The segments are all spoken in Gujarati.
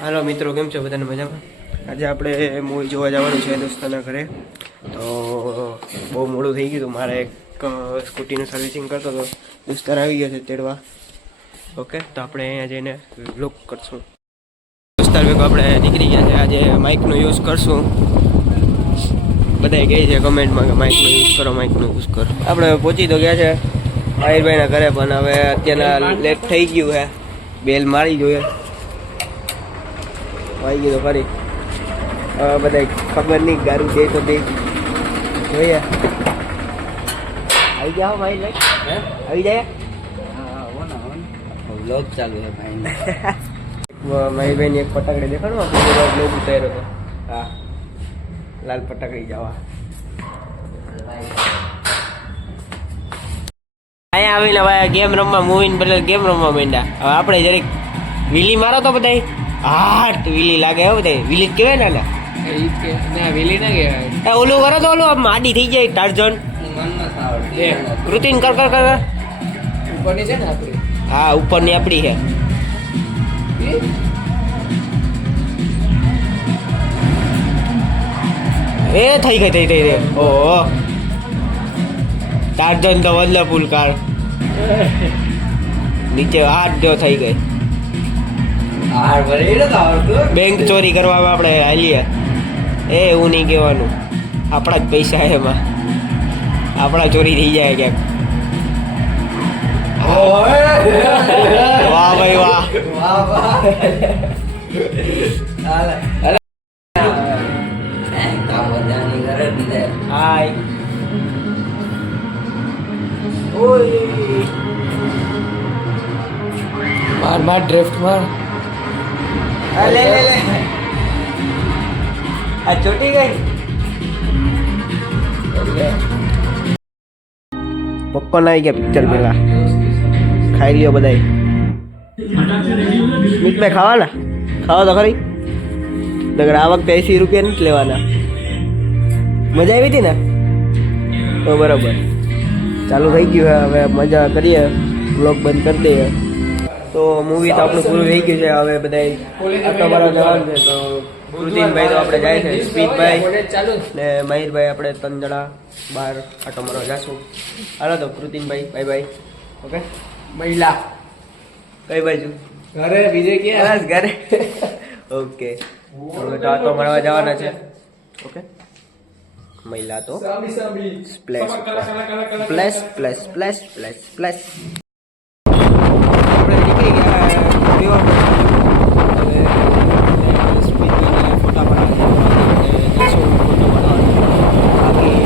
હાલો મિત્રો, કેમ છો? બધાને મજામાં? આજે આપણે મૂવી જોવા જવાનું છે દોસ્તાના ઘરે. તો બહુ મોડું થઈ ગયું હતું. મારે એક સ્કૂટીનું સર્વિસિંગ કરતો હતો. દોસ્તાર આવી ગયા છે તેડવા. ઓકે, તો આપણે અહીંયા જઈને વ્લોગ કરશું. દોસ્તાર ભેગો આપણે નીકળી ગયા છે. આજે માઇકનો યુઝ કરશું. બધાએ કહે છે કમેન્ટમાં કે માઇકનો યુઝ કરો, માઇકનો યુઝ કરો. આપણે પહોંચી તો ગયા છે આહિરભાઈના ઘરે, પણ હવે અત્યારના લેટ થઈ ગયું છે. બેલ મારી જોઈએ આવી ગયો ફરી. બધા ખબર નહીં ગારું દે તો દે જોઈએ. આવી જાઓ ભાઈ, આવી જાય. વ્લોગ ચાલુ છે ભાઈ. મહીભાઈ ની એક ફટાકડી દેખાડો. આપણે બ્લોગ ઉતાર્યો હતો. હા, લાલ ફટાકડી જવા. અહીંયા આવીને ભાઈ ગેમ રમવા, મૂવીને બદલે ગેમ રમવા માંડ્યા. હવે આપણે જરીક વીલી મારો તો બધા હાટ વીલી લાગે. હવે બધા વીલી જ કહેવાય ને. વેલી ના કહેવાય. ઓલું કરો તો ઓલું આમ આડી થઈ જાય ટાર્જન. કૃતિન કર કર કર. ઉપરની છે ને આપણી. હા, ઉપરની આપણી છે. એ થઈ ગઈ. ઓહો, ટાર્જન તો વલ્લભપુર કાર નીચે હાથ જો થઈ ગઈ. બેંક ચોરી કરવામાં આપણે હાલીએ. એવું નહીં કહેવાનું. આપણા જ પૈસા એમાં, આપણા ચોરી થઈ જાય ક્યાંક. વાહ ભાઈ વાહ. હાય. માર ડ્રિફ્ટ માર. લે આ ચોટી ગઈ. પપ્પા આવી ગયા પિક્ચર પેલા. ખાઈ લ્યો બધાય. સ્મિતભાઈ ખાવાના? ખાવા તો ખરી. નગર આ વખતે 80 રૂપિયા નથી લેવાના. મજા આવી હતી ને? તો બરાબર. ચાલુ થઈ ગયું. હવે મજા કરીએ. બ્લોગ બંધ કરી દઈએ. તો મૂવી તો આપણું પૂરું થઈ ગયું છે. હવે બધા આટો મારવા જવાનું છે. તો કૃતિનભાઈ તો આપણે જાય છે, સ્પીડભાઈ ને મહીરભાઈ, આપણે 3 જણા બહાર આટો મારવા જશું. હાલો તો કૃતિનભાઈ, બાય બાય. ઓકે. મહિલા કઈ બાજુ? ઘરે. બીજે ક્યાં? બસ ઘરે. ઓકે, હવે તો આટો મારવા જવાના છે. ઓકે. મહિલા તો splash splash splash splash splash splash. આપણે નીકળી ગયા હવે સ્પીડમાં ફોટા પડાવવા જશું. ફોટો પડાવવા બાકી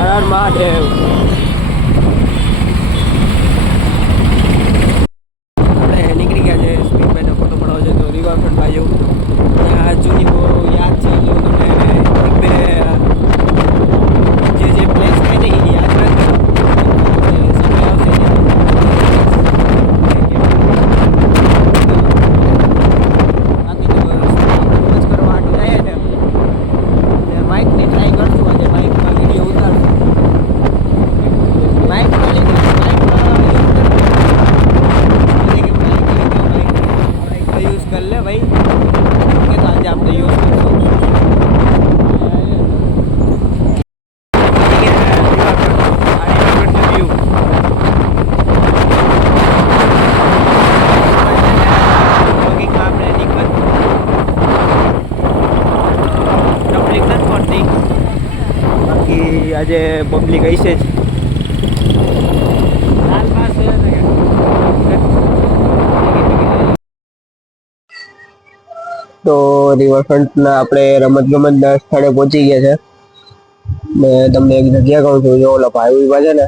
હર મહાદેવ. આપણે નીકળી ગયા છે. સ્પીડમાં ફોટો પડાવવા છે તો રિવરફ્રન્ટ બાજુ. આ જૂની બહુ યાદ છે. જો તમે એક બે જે પ્લેસ થાય ને એ યાદ રાખજો. સમય આવશે બાકી તો મોજ કરવા આટલું જાય છે. માઇકની ટ્રાય કરશું. આજે માઇકમાં વિડીયો ઉતારશું. માઇકમાં લીધું માઇક યુઝ કરી લે ભાઈ. ઓકે, તો આજે આપણે યુઝ કરશું. આજે પબ્લિક હશે જ. તો રિવરફ્રન્ટના આપણે રમતગમતના સ્થળે પહોંચી ગયા છે. મેં તમને એક જગ્યા કહું છું. જો ઓલા ભાઈ છે ને,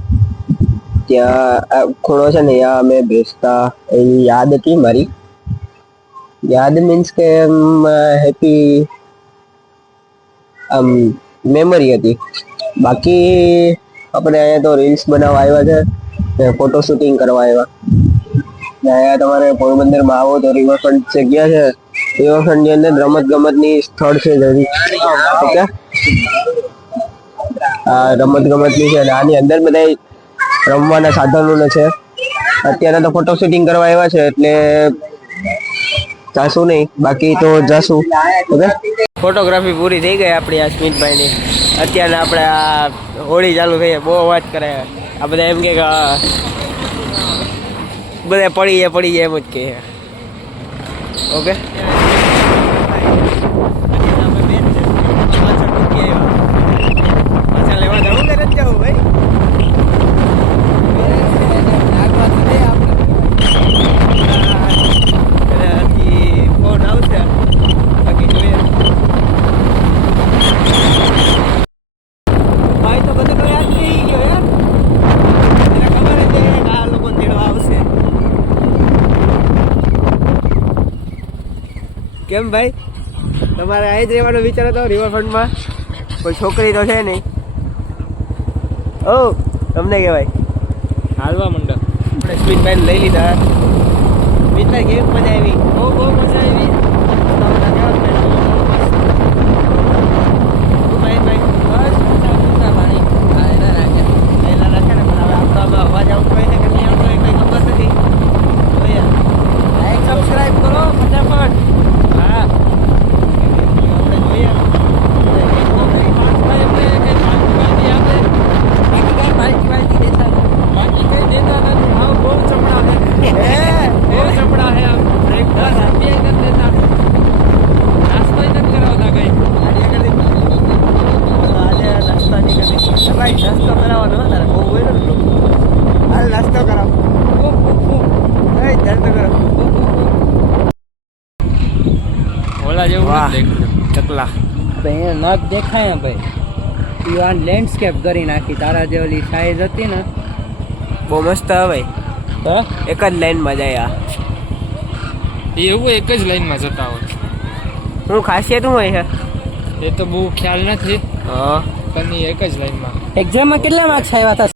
ત્યાં ખૂણો છે ને, ત્યાં અમે બેસતા. એવી યાદ હતી મારી. યાદ મીન્સ કે હેપી મેમરી હતી. બાકી આપણે અહીંયા તો રીલ્સ બનાવવા આવ્યા છે, ફોટો શૂટિંગ કરવા આવ્યા. અહીંયા તમારે પોરબંદરમાં આવો તો રિવરફ્રન્ટ જગ્યા છે. રિવરફ્રન્ટ ની અંદર રમત ગમતની સ્થળ છે. ઓકે, રમત ગમતની છે અને આની અંદર બધા રમવાના સાધનો ને છે. અત્યારે તો ફોટો શૂટિંગ કરવા આવ્યા છે એટલે જાશું નહીં, બાકી તો જાશું. ઓકે, ફોટોગ્રાફી પૂરી થઈ ગઈ આપણી આ સ્મિતભાઈની. અત્યારે આપણે આ હોળી ચાલુ થઈ, બહુ અવાજ કરે. આ બધા એમ કે બધા પડી જાય એમ જ કહે. ઓકે, લેવા જવું કે નથી જવું ભાઈ? ફોન આવશે બાકી જોઈએ. ભાઈ તો બધે કોઈ યાદ નહીં ગયો યાર. એને ખબર જ છે કે આ લોકો તેડવા આવશે. કેમ ભાઈ, તમારે અહીં જ રહેવાનો વિચાર હતો રિવરફ્રન્ટમાં? કોઈ છોકરી તો છે નહીં? ઓ તમને કહેવાય હાલવા મંડળ. આપણે સ્મિતભાઈને લઈ લીધા. સ્મિતભાઈ કેવી મજા આવી? બહુ મજા આવી. અવાજ આવતો હોય છે કે નહીં આવતો હોય કંઈ ખબર નથી. સબસ્ક્રાઈબ કરો ફટાફટ. હા, આપણે જોઈએ. નાસ્તો કરાવવાનો તારે બહુ હોય ને લોકો. હાલ નાસ્તો કરાવો. નાસ્તો કરો. ઓલા જેવું વાહ, નથી દેખાતું. ચકલા. ભાઈ ન દેખાય ને ભાઈ. આ લેન્ડસ્કેપ કરી નાખી. તારા જે ઓલી સાઈઝ હતી ને બહુ મસ્ત હવે. તો એક જ લાઈનમાં જાય. એવું એક જ લાઈનમાં જતા હોય. હું ખાસિયત શું હોય છે? એ તો બહુ ખ્યાલ નથી. હા, પણ એક જ લાઈનમાં. એક્ઝામમાં કેટલા માર્ક્સ આવ્યા હતા?